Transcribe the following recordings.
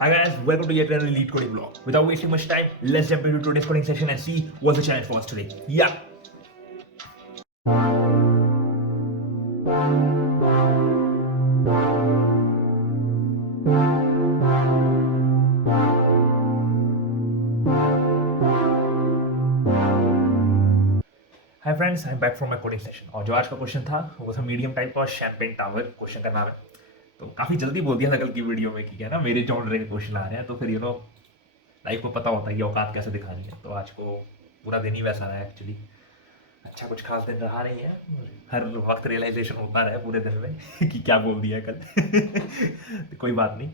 Hi guys, welcome to yet another Elite Coding Vlog. Without wasting much time, let's jump into today's coding session and see what's the challenge for us today. Yeah. Hi friends, I am back from my coding session. और जो आज का question था वो था medium type का champagne tower, question का नाम है। तो काफ़ी जल्दी बोल दिया था कल की वीडियो में कि क्या ना मेरे जॉनर के क्वेश्चन आ रहे हैं, तो फिर लाइफ को पता होता है कि औकात कैसे दिखानी है। तो आज को पूरा दिन ही वैसा रहा है एक्चुअली। अच्छा कुछ खास दिन रहा नहीं है, हर वक्त रियलाइजेशन होता रहा है पूरे दिन में कि क्या बोल दिया है कल तो कोई बात नहीं।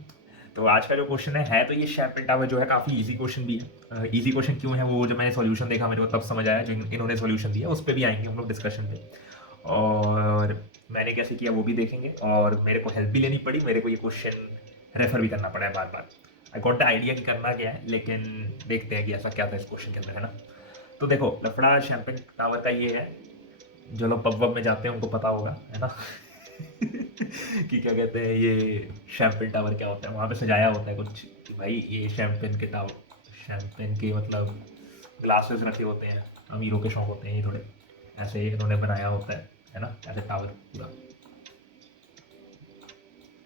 तो आज का जो क्वेश्चन है तो ये शैम्पेन टावर जो है काफ़ी इजी क्वेश्चन भी है। इजी क्वेश्चन क्यों है वो जब मैंने सॉल्यूशन देखा मेरे को तब समझ आया। जो इन्होंने सॉल्यूशन दिया उस पर भी आएंगे हम लोग डिस्कशन पे, और मैंने कैसे किया वो भी देखेंगे। और मेरे को हेल्प भी लेनी पड़ी, मेरे को ये क्वेश्चन रेफर भी करना पड़ा है बार बार। आई गॉट द आइडिया कि करना क्या है, लेकिन देखते हैं कि ऐसा क्या था इस क्वेश्चन के अंदर, है ना। तो देखो लफड़ा शैम्पेन टावर का ये है, जो लोग पब वब में जाते हैं उनको पता होगा, है ना कि क्या कहते हैं ये शैम्पेन टावर क्या होता है। वहाँ पे सजाया होता है कुछ कि भाई ये शैम्पेन के टावर, शैम्पेन के मतलब ग्लासेस रखे होते हैं, अमीरों के शौक होते हैं ये थोड़े, ऐसे इन्होंने बनाया होता है ना, ऐसे टावर पूरा,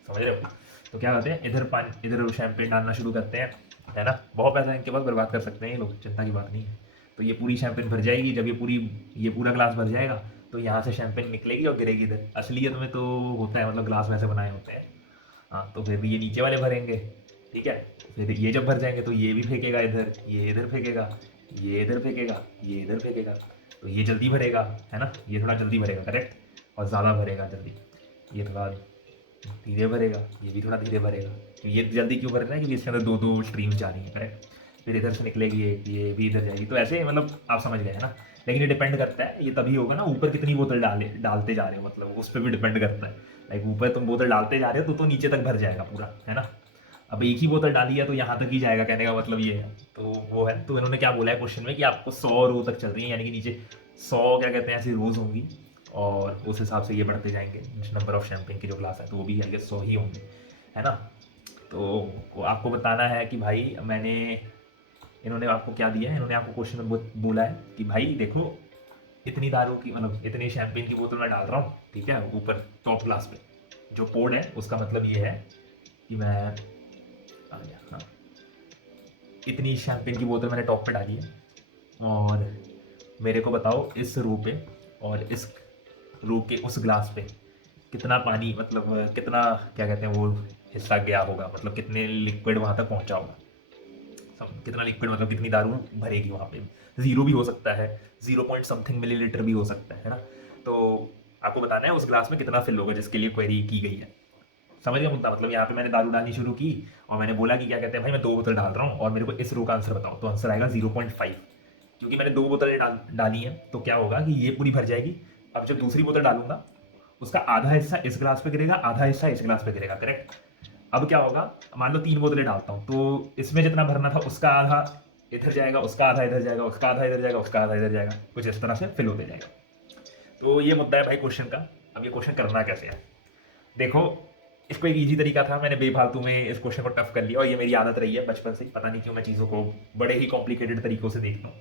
समझ रहे हो। तो क्या करते हैं इधर पानी, इधर शैम्पेन डालना शुरू करते हैं, है ना। बहुत पैसा इनके पास, बर्बाद कर सकते हैं ये लोग, चिंता की बात नहीं है। तो ये पूरी शैम्पेन भर जाएगी, जब ये पूरा ग्लास भर जाएगा तो यहाँ से शैम्पेन निकलेगी और गिरेगी इधर। असलियत में तो होता है मतलब ग्लास वैसे बनाए होते हैं। हाँ, तो फिर ये नीचे वाले भरेंगे, ठीक है। फिर ये जब भर जाएंगे तो ये भी फेंकेगा इधर, ये इधर फेंकेगा, ये इधर फेंकेगा, ये इधर फेंकेगा। तो ये जल्दी भरेगा, है ना, ये थोड़ा जल्दी भरेगा, करेक्ट, और ज़्यादा भरेगा जल्दी। ये थोड़ा धीरे भरेगा, ये भी थोड़ा धीरे भरेगा। तो ये जल्दी क्यों भर रहा है, क्योंकि इसके अंदर दो दो स्ट्रीम्स जा रही हैं, करेक्ट। फिर इधर से निकलेगी ये भी इधर जाएगी। तो ऐसे मतलब आप समझ गए, है ना। लेकिन ये डिपेंड करता है, ये तभी होगा ना ऊपर कितनी बोतल डालते जा रहे हो, मतलब उस पर भी डिपेंड करता है। लाइक ऊपर तुम बोतल डालते जा रहे हो तो नीचे तक भर जाएगा पूरा, है ना। अब एक ही बोतल डाली है तो यहाँ तक ही जाएगा, कहने का मतलब ये है। तो वो है, तो इन्होंने क्या बोला है क्वेश्चन में कि आपको 100 रो तक चल रही है, यानी कि नीचे 100 क्या कहते हैं ऐसी रोज होंगी, और उस हिसाब से ये बढ़ते जाएंगे नंबर ऑफ शैम्पेन के जो ग्लास है, तो वो भी आई गेस 100 ही होंगे, है ना। तो आपको बताना है कि भाई मैंने, इन्होंने आपको क्या दिया है, इन्होंने आपको क्वेश्चन में बोला है कि भाई देखो इतनी दारू की मतलब इतनी शैम्पेन की बोतल मैं डाल रहा हूँ, ठीक है, ऊपर टॉप ग्लास पे जो पोर्ड है, उसका मतलब ये है कि मैं आ गया, हाँ, इतनी शैम्पेन की बोतल मैंने टॉप पे डाली है, और मेरे को बताओ इस रो पे और इस रो के उस ग्लास पे कितना पानी, मतलब कितना क्या कहते हैं वो हिस्सा गया होगा, मतलब कितने लिक्विड वहाँ तक पहुँचा होगा। कितना लिक्विड मतलब कितनी दारू भरेगी वहाँ पे। जीरो भी हो सकता है, 0 पॉइंट समथिंग मिलीलीटर भी हो सकता है ना। तो आपको बताना है उस ग्लास में कितना फिल होगा जिसके लिए क्वेरी की गई है। समझ गया मुद्दा। मतलब यहाँ पे मैंने दारू डालनी शुरू की और मैंने बोला कि क्या कहते हैं भाई मैं 2 बोतल डाल रहा हूँ और मेरे को इस रो का आंसर बताओ, तो आंसर आएगा 0.5। क्योंकि मैंने 2 बोतलें डाली हैं तो क्या होगा कि ये पूरी भर जाएगी। अब जब दूसरी बोतल डालूंगा उसका आधा हिस्सा इस ग्लास पे गिरेगा, आधा हिस्सा इस ग्लास पे गिरेगा, करेक्ट। अब क्या होगा, मान लो 3 बोतलें डालता हूँ तो इसमें जितना भरना था उसका आधा इधर जाएगा, उसका आधा इधर जाएगा, उसका आधा इधर जाएगा, उसका आधा इधर जाएगा, कुछ इस तरह से फिल होते जाएगा। तो ये मुद्दा है भाई क्वेश्चन का। अब ये क्वेश्चन करना कैसे है, देखो इसको एक इजी तरीका था, मैंने बेफालतू में इस क्वेश्चन को टफ कर लिया, और ये मेरी आदत रही है बचपन से, पता नहीं क्यों मैं चीज़ों को बड़े ही कॉम्प्लिकेटेड तरीकों से देखता हूँ।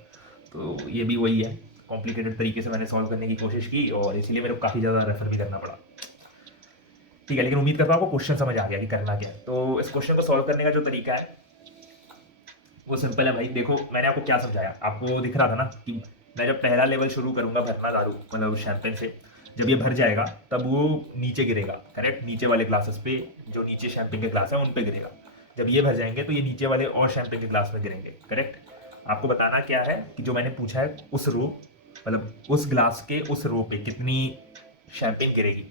तो ये भी वही है, कॉम्प्लिकेटेड तरीके से मैंने सॉल्व करने की कोशिश की और इसीलिए मेरे को काफ़ी ज़्यादा रेफर भी करना पड़ा, ठीक है। लेकिन उम्मीद करता हूँ आपको क्वेश्चन समझ आ गया कि करना क्या है। तो इस क्वेश्चन को सॉल्व करने का जो तरीका है वो सिंपल है भाई। देखो मैंने आपको क्या समझाया, आपको दिख रहा था ना कि मैं जब पहला लेवल शुरू करूंगा भरना दारू मतलब शैम्पेन से, जब ये भर जाएगा तब वो नीचे गिरेगा, करेक्ट, नीचे वाले ग्लासेस पे, जो नीचे शैम्पेन के ग्लास है उन पे गिरेगा। जब ये भर जाएंगे तो ये नीचे वाले और शैम्पेन के ग्लास में गिरेंगे, करेक्ट। आपको बताना क्या है कि जो मैंने पूछा है उस रो, मतलब उस ग्लास के उस रो पे कितनी शैम्पेन गिरेगी।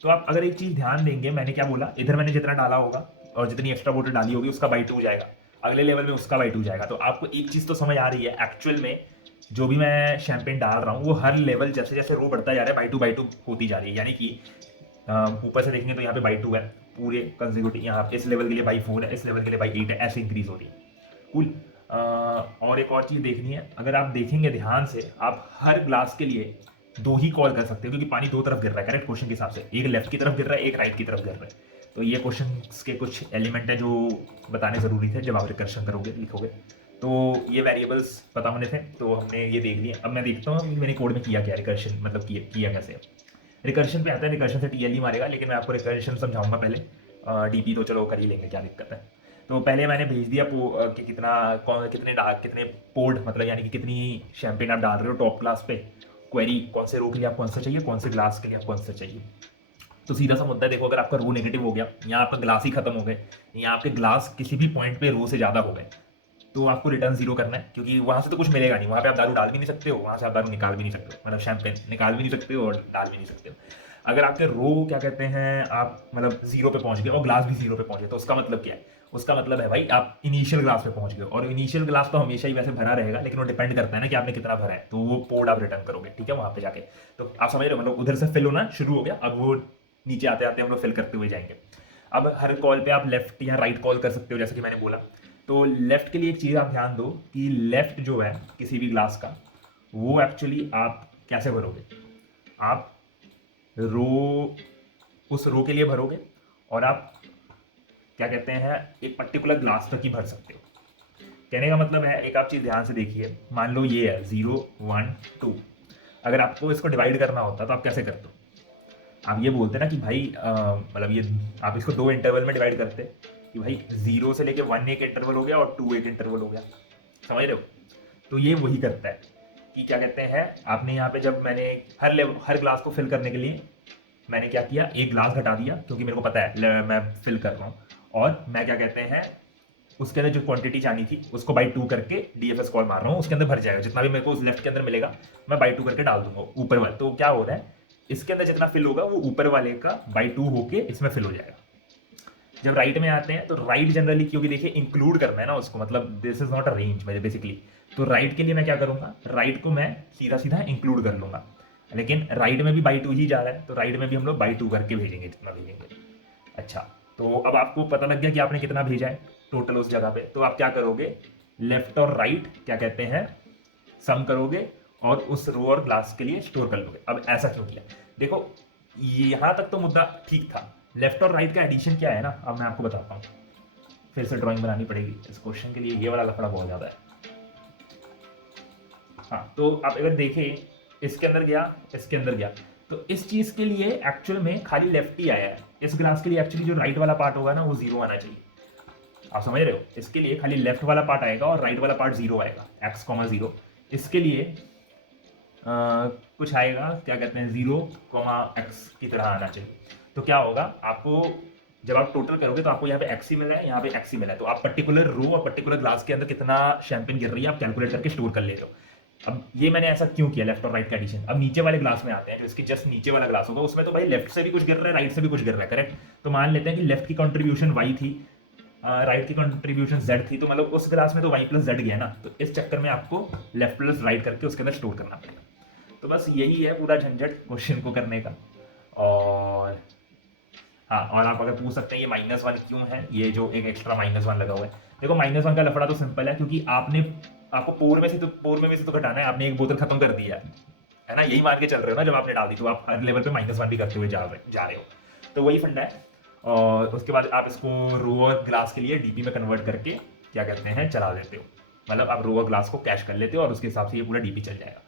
तो आप अगर एक चीज़ ध्यान देंगे, मैंने क्या बोला, इधर मैंने जितना डाला होगा और जितनी एक्स्ट्रा बोतल डाली होगी उसका बाई 2 जाएगा, अगले लेवल में उसका बाई 2 जाएगा। तो आपको एक चीज़ तो समझ आ रही है, एक्चुअल में जो भी मैं शैम्पेन डाल रहा हूँ वो हर लेवल जैसे जैसे रो बढ़ता जा रहा है बाई टू होती जा रही है। यानी कि ऊपर से देखेंगे तो यहाँ पे बाई 2 है पूरे कंसेक्यूटिव, यहाँ इस लेवल के लिए बाई 4 है, इस लेवल के लिए बाई 8 है, ऐसे इंक्रीज हो रही है। कूल। और एक और चीज़ देखनी है, अगर आप देखेंगे ध्यान से, आप हर ग्लास के लिए 2 ही कॉल कर सकते हो, क्योंकि पानी 2 तरफ गिर रहा है, करेक्ट, क्वेश्चन के हिसाब से। एक लेफ्ट की तरफ गिर रहा है, एक राइट की तरफ गिर रहा है। तो ये क्वेश्चंस के कुछ एलिमेंट है जो बताने ज़रूरी थे जब आप रिकर्शन करोगे लिखोगे। तो ये वेरिएबल्स पता होने थे, तो हमने ये देख लिया। अब मैं देखता हूँ मैंने कोड में किया क्या रिकर्शन, मतलब किया कैसे। रिकर्शन पे आता है, रिकर्शन से टीएल ही मारेगा, लेकिन मैं आपको रिकर्शन समझाऊंगा पहले। डीपी तो चलो कर ही लेंगे, क्या दिक्कत है। तो पहले मैंने भेज दिया कि कितने पोर्ट, मतलब यानी कि कितनी शैंपेन आप डाल रहे हो टॉप क्लास पे। क्वेरी कौन से रो के लिए आप कौन सा चाहिए, कौन से ग्लास के लिए आप कौन सा चाहिए। तो सीधा सा मुद्दा है, देखो अगर आपका रो नेगेटिव हो गया, या आपका ग्लास ही खत्म हो गए, या आपके ग्लास किसी भी पॉइंट पे रो से ज़्यादा हो गए, तो आपको रिटर्न जीरो करना है, क्योंकि वहां से तो कुछ मिलेगा नहीं। वहां पे आप दारू डाल भी नहीं सकते हो, वहां से आप दारू निकाल भी नहीं सकते हो, मतलब शैंपेन निकाल भी नहीं सकते हो और डाल भी नहीं सकते हो। अगर आपके रो क्या कहते हैं, आप मतलब जीरो पे पहुंच गए और ग्लास भी जीरो पे पहुंच गए, तो उसका मतलब क्या है। उसका मतलब है भाई आप इनिशियल ग्लास पे पहुंच गए, और इनिशियल ग्लास तो हमेशा ही वैसे भरा रहेगा, लेकिन वो डिपेंड करता है ना कि आपने कितना भरा है, तो वो पोर्ट आप रिटर्न करोगे, ठीक है, वहां पे जाके। तो आप समझ रहे हो, मतलब उधर से फिल होना शुरू हो गया, अब वो नीचे आते आते हम लोग फिल करते हुए जाएंगे। अब हर कॉल पे आप लेफ्ट या राइट कॉल कर सकते हो, जैसे कि मैंने बोला। तो लेफ्ट के लिए एक चीज़ आप ध्यान दो कि लेफ्ट जो है किसी भी ग्लास का, वो एक्चुअली आप कैसे भरोगे। आप रो उस रो के लिए भरोगे, और आप क्या कहते हैं एक पर्टिकुलर ग्लास तक ही भर सकते हो। कहने का मतलब है, एक आप चीज़ ध्यान से देखिए, मान लो ये है 0 1 2। अगर आपको इसको डिवाइड करना होता तो आप कैसे करते हो। आप ये बोलते ना कि भाई मतलब ये आप इसको दो इंटरवल में डिवाइड करते कि भाई 0 से लेके 1 एक इंटरवल हो गया और 2 एक इंटरवल हो गया। समझ रहे हो। तो ये वही करता है कि क्या कहते हैं, आपने यहाँ पे जब मैंने हर ग्लास को फिल करने के लिए मैंने क्या किया, एक ग्लास घटा दिया, क्योंकि मेरे को पता है मैं फिल कर रहा हूँ। और मैं क्या कहते हैं उसके अंदर जो क्वांटिटी चाहिए थी उसको बाई 2 करके डीएफएस कॉल मार रहा हूँ, उसके अंदर भर जाएगा। जितना भी मेरे को उस लेफ्ट के अंदर मिलेगा मैं बाई 2 करके डाल दूंगा ऊपर वाले। तो क्या हो रहा है, इसके अंदर जितना फिल होगा वो ऊपर वाले का बाई 2 होके इसमें फिल हो जाएगा। जब राइट में आते हैं तो राइट जनरली, क्योंकि देखिए इंक्लूड करना है ना उसको, मतलब this is not a range basically. तो राइट के लिए मैं क्या करूंगा, राइट को मैं सीधा सीधा इंक्लूड कर लूंगा। लेकिन राइट में भी बाई 2 ही जा रहा है, तो राइट में भी हम लोग बाई 2 करके भेजेंगे जितना भेजेंगे। अच्छा, तो अब आपको पता लग गया कि आपने कितना भेजा है टोटल उस जगह पे। तो आप क्या करोगे, लेफ्ट और राइट क्या कहते हैं सम करोगे, और उस रो और ग्लास के लिए स्टोर कर लोगे। अब ऐसा क्यों किया, देखो यहां तक तो मुद्दा ठीक था। लेफ्ट और राइट का एडिशन क्या है ना, अब मैं आपको बताता हूँ। फिर से ड्राइंग बनानी पड़ेगी इस क्वेश्चन के लिए, ये वाला लफड़ा बहुत ज्यादा है। हाँ, तो आप अगर देखें, इसके अंदर गया, इसके अंदर गया, तो इस चीज के लिए एक्चुअल में खाली लेफ्ट ही आया है। इस ग्लास के लिए एक्चुअली जो राइट वाला पार्ट होगा ना वो जीरो आना चाहिए। आप समझ रहे हो, इसके लिए खाली लेफ्ट वाला पार्ट आएगा और राइट वाला पार्ट जीरो आएगा, x, 0। इसके लिए कुछ आएगा, क्या कहते हैं 0, x की तरह आना चाहिए। तो क्या होगा, आपको जब आप टोटल करोगे तो आपको यहाँ पे x ही मिला है, यहाँ पे x ही मिला है। तो आप पर्टिकुलर रो और पर्टिकुलर ग्लास के अंदर कितना शैंपेन गिर रही है आप कैलकुलेट करके स्टोर कर ले रहे हो। अब ये मैंने ऐसा क्यों किया, लेफ्ट और राइट का एडिशन। अब नीचे वाले ग्लास में आते हैं, जो इसके जस्ट नीचे वाला ग्लास होगा, उसमें तो भाई लेफ्ट से भी कुछ गिर रहा है, राइट से भी कुछ गिर रहा है, करेक्ट। तो मान लेते हैं कि लेफ्ट की कंट्रीब्यूशन y थी, राइट की कंट्रीब्यूशन z थी, तो मतलब उस ग्लास में तो y प्लस z गया ना। तो इस चक्कर में आपको लेफ्ट प्लस राइट करके उसके अंदर स्टोर करना पड़ेगा। तो बस यही है पूरा झंझट क्वेश्चन को करने का। और हाँ, और आप अगर पूछ सकते हैं ये -1 क्यों है, ये जो एक एक्स्ट्रा -1 लगा हुआ है। देखो -1 का लफड़ा तो सिंपल है, क्योंकि आपको पोर में से तो घटाना है। आपने एक बोतल खत्म कर दिया है ना, यही मान के चल रहे हो ना। जब आपने डाल दी तो आप हर लेवल पे -1 भी करते हुए जा रहे हो। तो वही फंडा है। और उसके बाद आप इसको रो और ग्लास के लिए डीपी में कन्वर्ट करके क्या कहते हैं चला देते हो। मतलब आप रो और ग्लास को कैश कर लेते हो और उसके हिसाब से ये पूरा डीपी चल जाएगा।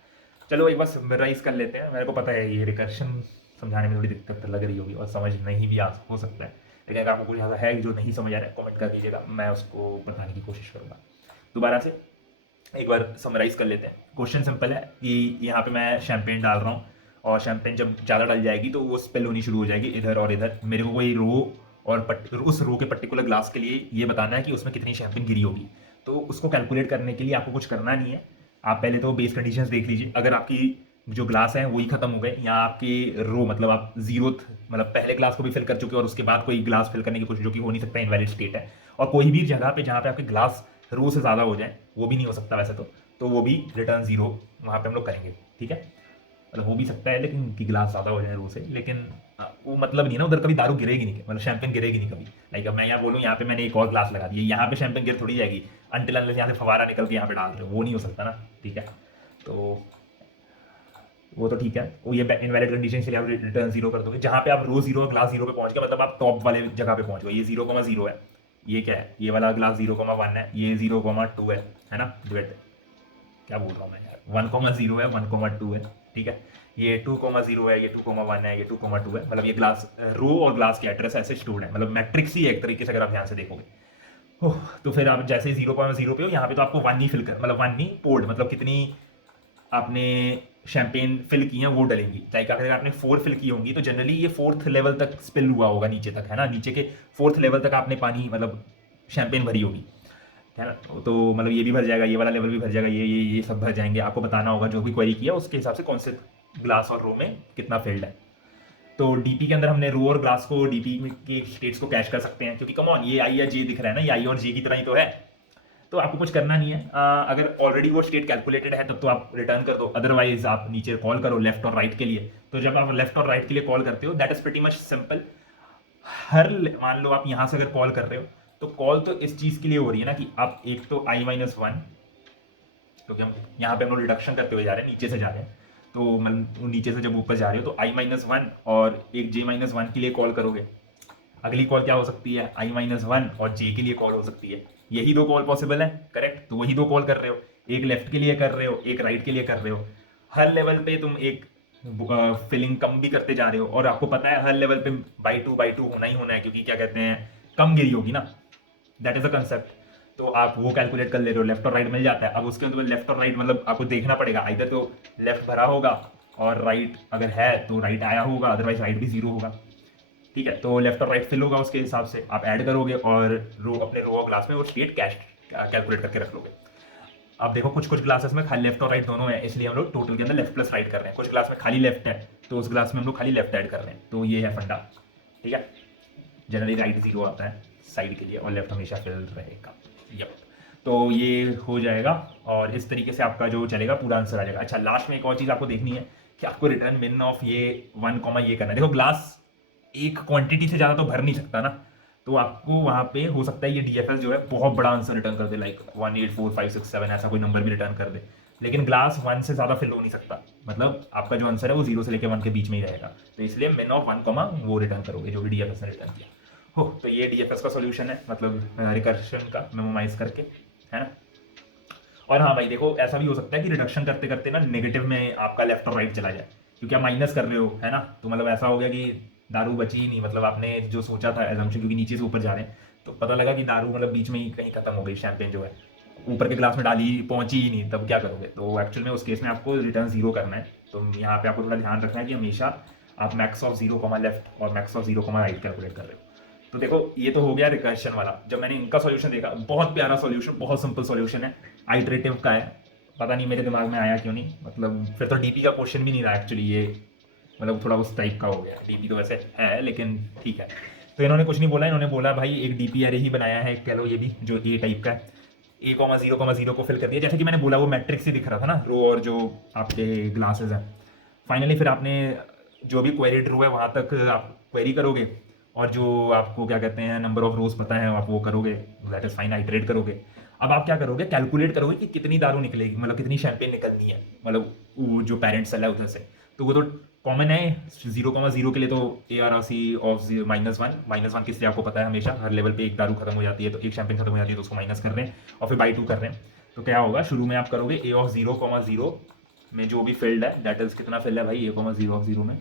चलो एक बार समराइज कर लेते हैं। मेरे को पता है ये रिकर्शन समझाने में थोड़ी दिक्कत लग रही होगी और समझ नहीं भी आ हो सकता है, लेकिन अगर आपको कुछ ऐसा है जो नहीं समझ आ रहा है कमेंट कर दीजिएगा, मैं उसको बताने की कोशिश करूँगा। दोबारा से एक बार समराइज कर लेते हैं। क्वेश्चन सिंपल है कि यहाँ पे मैं शैंपेन डाल रहा हूँ, और शैंपेन जब ज़्यादा डल जाएगी तो वो स्पेल होनी शुरू हो जाएगी इधर और इधर। मेरे को कोई रो और उस रो के पर्टिकुलर ग्लास के लिए ये बताना है कि उसमें कितनी शैंपेन गिरी होगी। तो उसको कैलकुलेट करने के लिए आपको कुछ करना नहीं है। आप पहले तो बेस कंडीशंस देख लीजिए। अगर आपकी जो ग्लास है वही खत्म हो गए, या आपकी रो मतलब आप जीरो मतलब पहले ग्लास को भी फिल कर चुके और उसके बाद कोई ग्लास फिल करने की कोशिश, जो कि हो नहीं सकता, इनवैलिड स्टेट है। और कोई भी जगह पे जहाँ पे आपके ग्लास रो से ज़्यादा हो जाए, वो भी नहीं हो सकता वैसे तो वो भी रिटर्न जीरो वहाँ पे हम लोग करेंगे, ठीक है। मतलब हो भी सकता है लेकिन कि ग्लास ज़्यादा हो जाए रो से, लेकिन वो मतलब नहीं ना, उधर कभी दारू गिरेगी नहीं, मतलब शैंपेन गिरेगी नहीं कभी। लाइक अब मैं यहाँ बोलूँ यहाँ पे मैंने एक और ग्लास लगा दिया, यहाँ पे शैंपेन गिर थोड़ी जाएगी अनटिल अनलेस यहाँ से फवारा निकल के यहाँ पे डाल रहे हो, वो नहीं हो सकता ना, ठीक है। तो वो तो ठीक है, वो ये इनवैलिड कंडीशन के लिए आप रिटर्न जीरो कर दोगे। जहाँ पे आप रो जीरो ग्लास जीरो पे पहुंच गए, मतलब आप टॉप वाले जगह पे पहुंच गए। ये 0,0 है, ये क्या है, ये वाला ग्लास 0,1 है, ये 0,2 है ना डिवाइड, क्या बोल रहा हूँ मैं यार, 1,0 है, 1,2 है, ठीक है। ये 2,0 है, ये 2,1 है, ये 2,2 है, मतलब ये ग्लास रो और ग्लास के एड्रेस ऐसे स्टोर्ड है, मतलब मैट्रिक्स ही है एक तरीके से अगर आप ध्यान से देखोगे। ओह, तो फिर आप जैसे ही 0,0 पे हो, यहाँ पे तो आपको वन ही फिल कर, मतलब वन ही पोर्ड, मतलब कितनी आपने शैंपेन फिल की है वो डलेंगी। लाइक अगर आपने 4 फिल की होंगी तो जनरली ये 4th लेवल तक स्पिल हुआ होगा नीचे तक, है ना, नीचे के 4th लेवल तक आपने पानी मतलब शैंपेन भरी होगी, है ना। तो मतलब ये भी भर जाएगा, ये वाला लेवल भी भर जाएगा, ये सब भर जाएंगे। आपको बताना होगा जो भी क्वेरी किया उसके हिसाब से कौन से ग्लास और रो में कितना फिल्ड है। तो डीपी के अंदर हमने रो और ग्लास को डीपी के स्टेट्स को कैश कर सकते हैं, क्योंकि कम ऑन ये आई या जे दिख रहा है ना, ये आई और जे की तरह ही तो है। तो आपको कुछ करना नहीं है, अगर ऑलरेडी वो स्टेट कैलकुलेटेड है तब तो आप रिटर्न कर दो, अदरवाइज आप नीचे कॉल करो लेफ्ट और राइट के लिए। तो जब आप लेफ्ट और राइट के लिए कॉल करते हो, that is pretty much simple. मान लो आप यहां से अगर कॉल कर रहे हो, तो कॉल तो इस चीज के लिए हो रही है ना कि आप एक तो i-1, क्योंकि हम यहाँ पे हम लोग रिडक्शन करते हुए जा रहे हैं, नीचे से जा रहे हैं, तो मतलब नीचे से जब ऊपर जा रहे हो तो i-1 और एक j-1 के लिए कॉल करोगे। अगली कॉल क्या हो सकती है, i-1 और j के लिए कॉल हो सकती है। यही दो कॉल पॉसिबल है, करेक्ट। तो वही दो कॉल कर रहे हो, एक लेफ्ट के लिए कर रहे हो, एक राइट के लिए कर रहे हो। हर लेवल पे तुम एक फिलिंग कम भी करते जा रहे हो, और आपको पता है हर लेवल पे बाई टू होना ही होना है, क्योंकि क्या कहते हैं, कम गिरी होगी ना, दैट इज अ कंसेप्ट। तो आप वो कैलकुलेट कर ले रहे हो, लेफ्ट और राइट मिल जाता है। अब उसके अंदर लेफ्ट और राइट मतलब आपको देखना पड़ेगा, इधर तो लेफ्ट भरा होगा और राइट अगर है तो राइट आया होगा, अदरवाइज राइट भी जीरो होगा, ठीक है। तो लेफ्ट और राइट फिल होगा, उसके हिसाब से आप ऐड करोगे और रो अपने रो और ग्लास में वो स्टेट कैश कैलकुलेट करके रख लोगे। अब देखो कुछ कुछ ग्लासेस में खाली लेफ्ट और राइट दोनों है, इसलिए हम लोग टोटल के अंदर लेफ्ट प्लस राइट कर रहे हैं। कुछ ग्लास में खाली लेफ्ट है तो उस ग्लास में हम लोग खाली लेफ्ट ऐड कर रहे हैं। तो ये है फंडा, ठीक है। जनरली राइट जीरो आता है साइड के लिए और लेफ्ट हमेशा फिल रहेगा। यप, तो ये हो जाएगा और इस तरीके से आपका जो चलेगा पूरा आंसर आ जाएगा। अच्छा, लास्ट में एक और चीज़ आपको देखनी है कि आपको रिटर्न मिन ऑफ ये 1, ये करना है। देखो ग्लास एक क्वांटिटी से ज़्यादा तो भर नहीं सकता ना, तो आपको वहाँ पे हो सकता है ये डीएफएस जो है बहुत बड़ा आंसर रिटर्न कर दे, लाइक 1 8 4 5 6 7 ऐसा कोई नंबर भी रिटर्न कर दे, लेकिन ग्लास 1 से ज़्यादा फिल हो नहीं सकता। मतलब आपका जो आंसर है वो 0 से लेकर 1 के बीच में ही रहेगा। तो इसलिए मिन ऑफ 1, वो रिटर्न करोगे जो भी डीएफएस ने रिटर्न किया हो। तो ये डीएफएस का सॉल्यूशन है, मतलब रिकर्शन का मेमोराइज करके, है ना। और हाँ भाई देखो, ऐसा भी हो सकता है कि रिडक्शन करते करते ना नेगेटिव में आपका लेफ्ट और राइट चला जाए, क्योंकि आप माइनस कर रहे हो, है ना। तो मतलब ऐसा हो गया कि दारू बची ही नहीं, मतलब आपने जो सोचा था एजम्पशन, क्योंकि नीचे से ऊपर जा रहे हैं तो पता लगा कि दारू मतलब बीच में ही कहीं खत्म हो गई, शैंपेन जो है ऊपर के ग्लास में डाली पहुंची ही नहीं, तब क्या करोगे। तो एक्चुअल में उस केस में आपको रिटर्न जीरो करना है। तो यहाँ पे आपको थोड़ा ध्यान रखना है कि हमेशा आप मैक्स ऑफ 0, लेफ्ट और मैक्स ऑफ 0, राइट कैलकुलेट कर रहे हो। तो देखो ये तो हो गया रिकर्शन वाला। जब मैंने इनका सॉल्यूशन देखा, बहुत प्यारा सॉल्यूशन, बहुत सिंपल सॉल्यूशन है, आइटरेटिव का है। पता नहीं मेरे दिमाग में आया क्यों नहीं, मतलब फिर तो डीपी का क्वेश्चन भी नहीं रहा एक्चुअली ये, मतलब थोड़ा उस टाइप का हो गया। डीपी तो वैसे है लेकिन ठीक है। तो इन्होंने कुछ नहीं बोला, इन्होंने बोला भाई एक डीपी एरे ही बनाया है, कह लो ये भी, जो ए टाइप का है। A,0,0 को फिल कर दिया, जैसे कि मैंने बोला वो मैट्रिक्स ही दिख रहा था ना, रो और जो आपके ग्लासेस हैं। फाइनली फिर आपने जो भी क्वेरीड रो है वहाँ तक आप क्वेरी करोगे, और जो आपको क्या कहते हैं नंबर ऑफ रोज पता है आप वो करोगे, दैट इज फाइन, आइटरेट करोगे। अब आप क्या करोगे, कैलकुलेट करोगे कि कितनी दारू निकलेगी, मतलब कितनी शैंपेन निकलनी है, मतलब वो जो पेरेंट सेल है उधर से। तो वो तो कॉमन है 0,0 के लिए, तो ARC ऑफ -1 किससे आपको पता है, हमेशा हर लेवल पे एक दारू खत्म हो जाती है, तो एक शैंपेन खत्म हो जाती है, तो उसको माइनस कर रहे हैं और फिर बाई 2 कर रहे हैं। तो क्या होगा, शुरू में आप करोगे A,0,0 में जो भी फील्ड है, दैट इज कितना फील्ड है भाई A,0,0 में,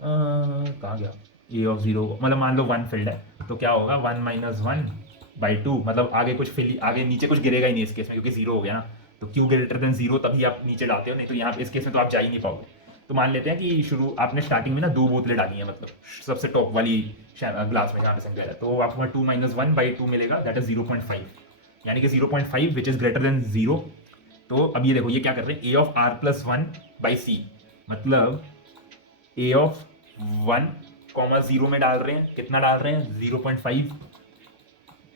कहाँ गया, A,0 मतलब मान लो 1 फील्ड है, तो क्या होगा 1-1/2, मतलब आगे कुछ फिल, आगे नीचे कुछ गिरेगा ही नहीं इस केस में, क्योंकि 0 हो गया ना। तो Q ग्रेटर देन 0 तभी आप नीचे डालते हो, नहीं तो यहाँ इस केस में तो आप जा ही नहीं पाओगे। तो मान लेते हैं कि शुरू आपने स्टार्टिंग में ना 2 बोतलें डाली हैं, मतलब सबसे टॉप वाली ग्लास में जहाँ पे संख्या है, तो आपको 2-1/2 मिलेगा, दैट इज 0.5, यानी कि 0.5 विच इज ग्रेटर देन 0। तो अब ये देखो ये क्या कर रहे हैं, A(r+1/c), मतलब A(1,0) में डाल रहे हैं, कितना डाल रहे हैं 0.5,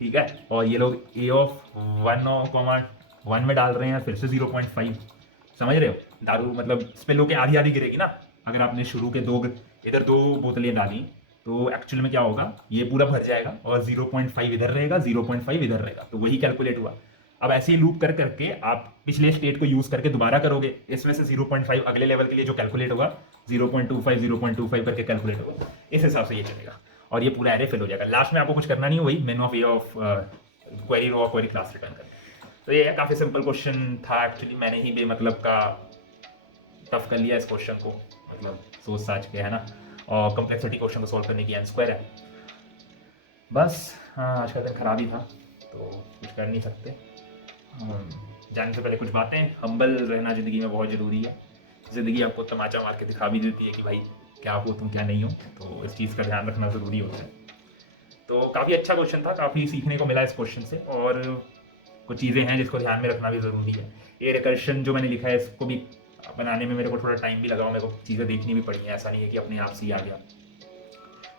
ठीक है। और ये लोग A(1,1) में डाल रहे हैं फिर से 0.5। समझ रहे हो, दारू मतलब स्पिल होके आधी आधी गिरेगी ना। अगर आपने शुरू के इधर 2 बोतलें डाली, तो एक्चुअल में क्या होगा, ये पूरा भर जाएगा और 0.5 इधर रहेगा, 0.5 इधर रहेगा, तो वही कैलकुलेट हुआ। अब ऐसे ही लूप कर करके आप पिछले स्टेट को यूज करके दोबारा करोगे, इसमें से 0.5 अगले लेवल के लिए जो कैलकुलेट होगा 0.25 करके कैलकुलेट होगा, इस हिसाब से ये चलेगा और ये पूरा एरे फिल हो जाएगा। लास्ट में आपको कुछ करना नहीं है, वही main of way of query row और क्वेरी क्लास रिटर्न करना। तो ये है, काफ़ी सिंपल क्वेश्चन था एक्चुअली, मैंने ही बेमतलब का टफ कर लिया इस क्वेश्चन को, मतलब सोच साच के, है ना। और कम्प्लेक्सिटी क्वेश्चन को सॉल्व करने की n स्क्वायर है बस। हाँ, आज का दिन खराब ही था तो कुछ कर नहीं सकते। जाने से पहले कुछ बातें, हम्बल रहना ज़िंदगी में बहुत ज़रूरी है। ज़िंदगी आपको तमाचा मार के दिखा भी देती है कि भाई क्या हो तुम क्या नहीं हो, तो इस चीज़ का ध्यान रखना ज़रूरी होता है। तो काफ़ी अच्छा क्वेश्चन था, काफ़ी सीखने को मिला इस क्वेश्चन से, और कुछ चीज़ें हैं जिसको ध्यान में रखना भी ज़रूरी है। ये रिकर्शन जो मैंने लिखा है इसको भी बनाने में मेरे को थोड़ा टाइम भी लगा, मेरे को चीज़ें देखनी भी पड़ी हैं, ऐसा नहीं है कि अपने आप से ही आ गया।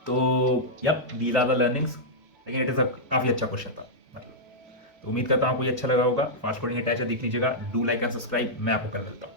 तो yup, these are the learnings, लेकिन इट इज़ अ काफ़ी अच्छा क्वेश्चन था मतलब। तो उम्मीद करता हूँ आपको ये अच्छा लगा होगा। फास्ट कोडिंग अटैच देख लीजिएगा, डू लाइक एंड सब्सक्राइब, मैं आपको कर देता हूँ।